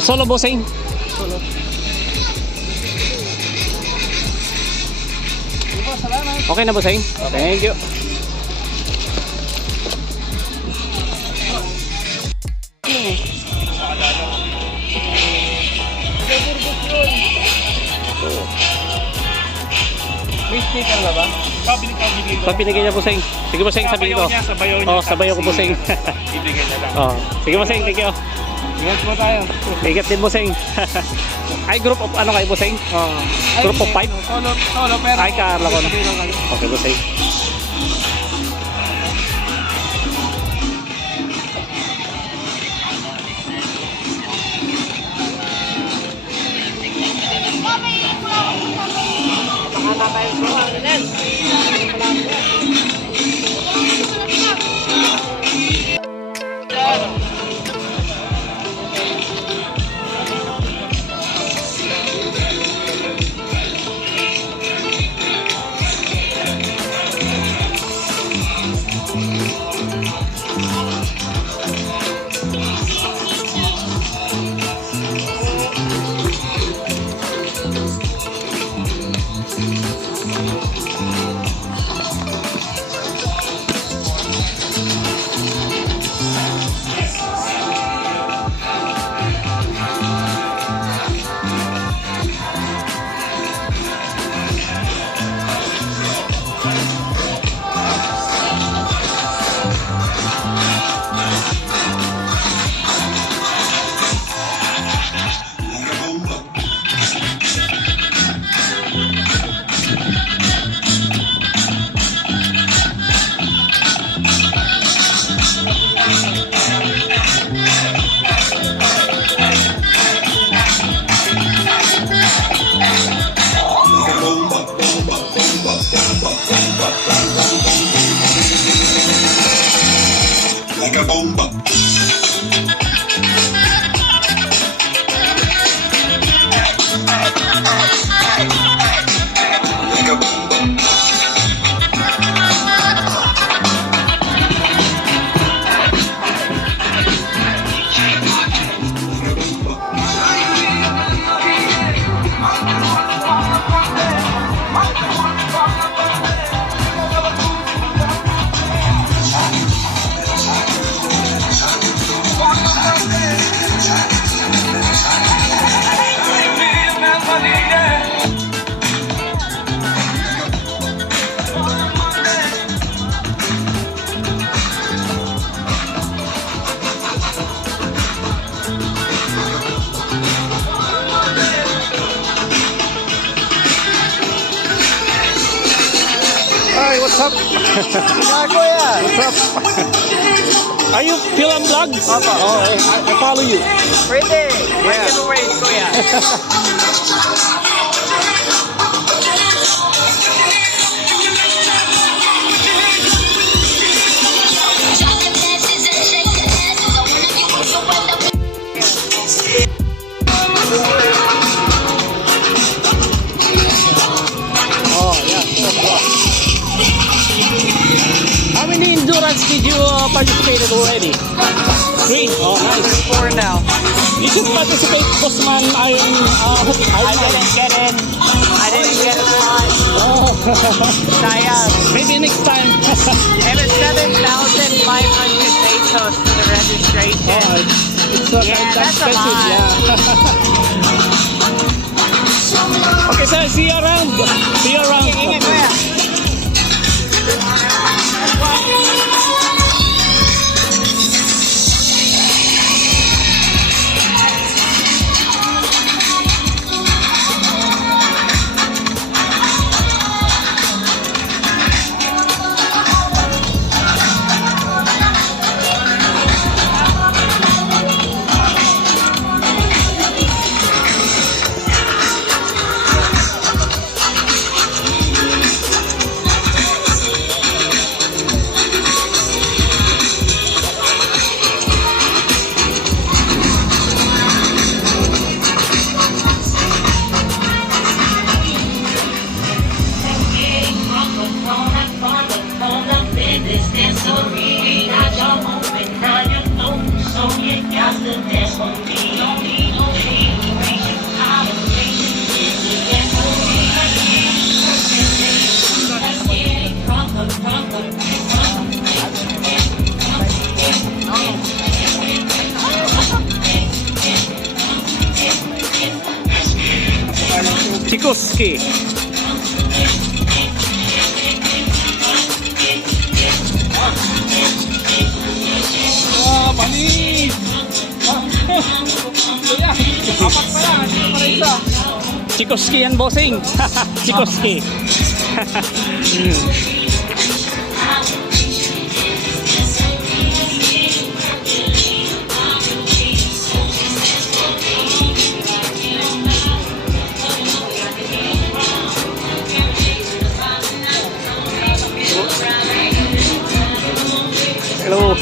Solo bossing. Solo. Okay na bossing? Thank you. May sticker na ba? Papinigay niya bossing. Sige bossing, sabihin ko. Oh, sabayo ko bossing. Ibigay na lang. Oh, sige bossing, thank you. Ingat mo tayo. Ingat din bossing. Ay group of ano kayo bossing? Group of 5? Solo pero. Ay Carla ko. Okay bossing. Like a bomba. Like a bomba. Hi, what's up? What's up? Are you film vlogs? Oh, I follow you. Pretty. Yeah. Giveaway, kuya. Oh, yeah. How many endurance did you participate already? 3. Oh, nice. 4 now. You should participate, Bossman. I didn't get in. I didn't get a spot. Oh. Maybe next time. It was 7,500 pesos for the registration. Oh, it's that's expensive. a lot. Yeah. Okay, sir. See you around. See you around. Ingat, kuya. Chikoski. Panis! Apat pa yan, hindi pa rin isa. Chikoski yan, bossing. Chikoski. Hello.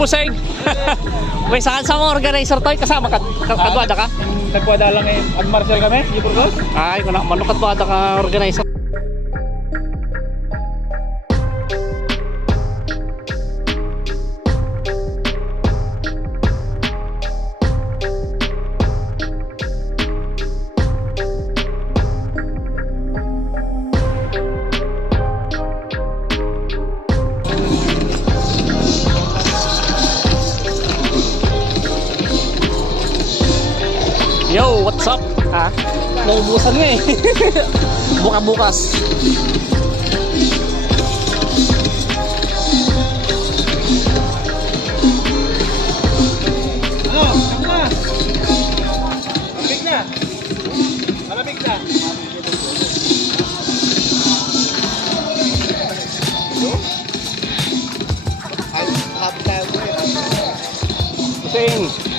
Buseng. May saan sa mga organizer to? Kasama ka? Kadwada ka? Nagkwada lang eh. Ag-martial kami, di Burgos? Ay, manukadwada ka organizer. Yo, what's up? Ha? Naubusan mo eh. Bukas-bukas. Ano? Saan na? Malamig na. Malamig na. Buseng.